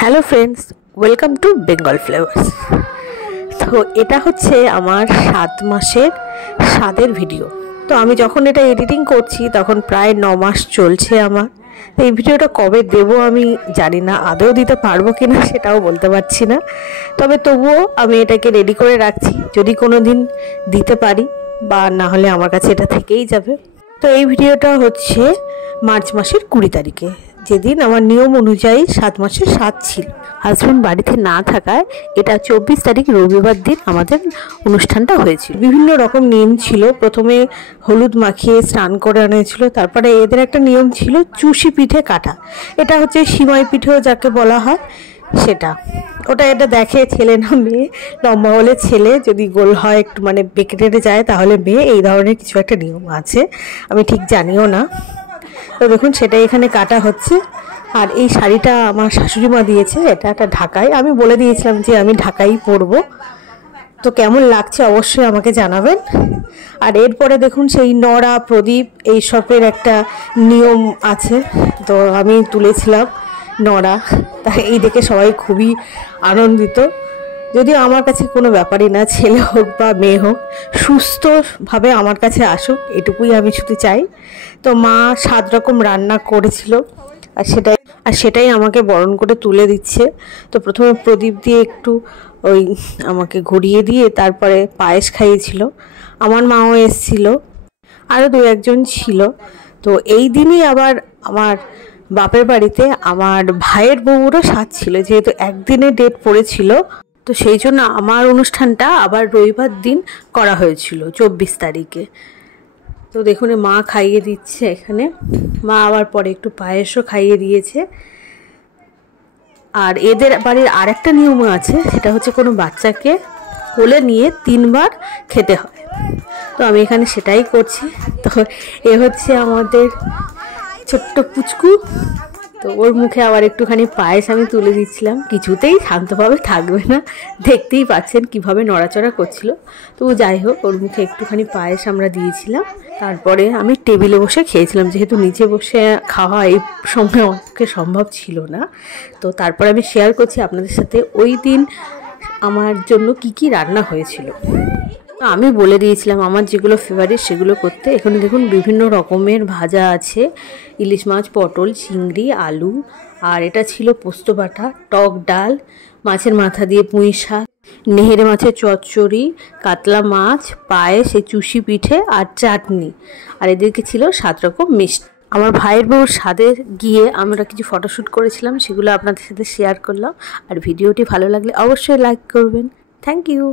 Hello friends, welcome to Bengal flavours. তো এটা হচ্ছে আমার 7 মাসের স্বাদের ভিডিও। তো আমি যখন এটা এডিটিং করছি তখন প্রায় 9 মাস চলছে আমার। তো এই ভিডিওটা কবে দেব আমি জানি না, আদৌ দিতে পারবো কি না সেটাও বলতে পারছি না। তবে তবুও আমি এটাকে রেডি করে রাখছি, যদি কোনো দিন দিতে পারি বা না হলে আমার কাছে এটা থেকেই যাবে। তো এই ভিডিওটা হচ্ছে মার্চ মাসের 20 তারিখে, যেদিন আমার নিয়ম অনুযায়ী 7 মাসের স্বাদ ছিল। হাজব্যান্ড বাড়িতে না থাকায় এটা 24 তারিখ রবিবার দিন আমাদের অনুষ্ঠানটা হয়েছিল। বিভিন্ন রকম নিয়ম ছিল। প্রথমে হলুদ মাখিয়ে স্নান করে আনেছিল, তারপরে এদের একটা নিয়ম ছিল চুষি পিঠে কাটা। এটা হচ্ছে সিমাই পিঠেও যাকে বলা হয় সেটা। এটা দেখে ছেলে না মেয়ে, লম্বা হলে ছেলে, যদি গোল হয় একটু মানে বেঁকে টেটে যায় তাহলে মেয়ে, এই ধরনের কিছু একটা নিয়ম আছে, আমি ঠিক জানিও না। তো দেখুন সেটাই এখানে কাটা হচ্ছে। আর এই শাড়িটা আমার শাশুড়ি মা দিয়েছে, এটা একটা ঢাকাই। আমি বলে দিয়েছিলাম যে আমি ঢাকাই পরবো। তো কেমন লাগছে অবশ্যই আমাকে জানাবেন। আর এরপরে দেখুন সেই নড়া প্রদীপ এইসবের একটা নিয়ম আছে, তো আমি তুলেছিলাম নড়া। তাই এই দেখে সবাই খুবই আনন্দিত। যদিও আমার কাছে কোনো ব্যাপারই না, ছেলে হোক বা মেয়ে হোক সুস্থভাবে আমার কাছে আসুক, এটুকুই আমি শুধু চাই। তো মা 7 রকম রান্না করেছিল আর সেটাই আমাকে বরণ করে তুলে দিচ্ছে। তো প্রথমে প্রদীপ দিয়ে একটু আমাকে ঘুরিয়ে দিয়ে তারপরে পায়েস খাইয়েছিল। আমার মাও এসেছিল, আরও 2-1 জন ছিল। তো এই দিনই আবার আমার বাপের বাড়িতে আমার ভাইয়ের বউরও স্বাদ ছিল, যেহেতু একদিনে ডেট পড়েছিল। তো সেই জন্য আমার অনুষ্ঠানটা আবার রবিবার দিন করা হয়েছিল 24 তারিখে। তো দেখুন মা খাইয়ে দিচ্ছে এখানে, মা আবার পরে একটু পায়েসও খাইয়ে দিয়েছে। আর এদের বাড়ির আরেকটা নিয়ম আছে, সেটা হচ্ছে কোনো বাচ্চাকে কোলে নিয়ে 3 বার খেতে হয়। তো আমি এখানে সেটাই করছি। তো এ হচ্ছে আমাদের ছোট্ট পুচকু। তো ওর মুখে আবার একটুখানি পায়েস আমি তুলে দিচ্ছিলাম। কিছুতেই শান্তভাবে থাকবে না, দেখতেই পাচ্ছেন কিভাবে নড়াচড়া করছিল। তো যাই হোক, ওর মুখে একটুখানি পায়েস আমরা দিয়েছিলাম। তারপরে আমি টেবিলে বসে খেয়েছিলাম, যেহেতু নিচে বসে খাওয়া এই সময় অনেকে সম্ভব ছিল না। তো তারপরে আমি শেয়ার করছি আপনাদের সাথে ওই দিন আমার জন্য কি কি রান্না হয়েছিল। তো আমি বলে দিয়েছিলাম আমার যেগুলো ফেভারিট সেগুলো করতে। এখানে দেখুন বিভিন্ন রকমের ভাজা আছে, ইলিশ মাছ, পটল, চিংড়ি, আলু, আর এটা ছিল পোস্ত বাটা, টক ডাল, মাছের মাথা দিয়ে পুঁই শাক, নেহেরে মাছের চচ্চড়ি, কাতলা মাছ, পায়েস, এই চুষি পিঠে আর চাটনি। আর এদেরকে ছিল 7 রকম মিষ্টি। আমার ভাইয়ের বউর স্বাদে গিয়ে আমরা কিছু ফটোশ্যুট করেছিলাম, সেগুলো আপনাদের সাথে শেয়ার করলাম। আর ভিডিওটি ভালো লাগলে অবশ্যই লাইক করবেন। Thank you.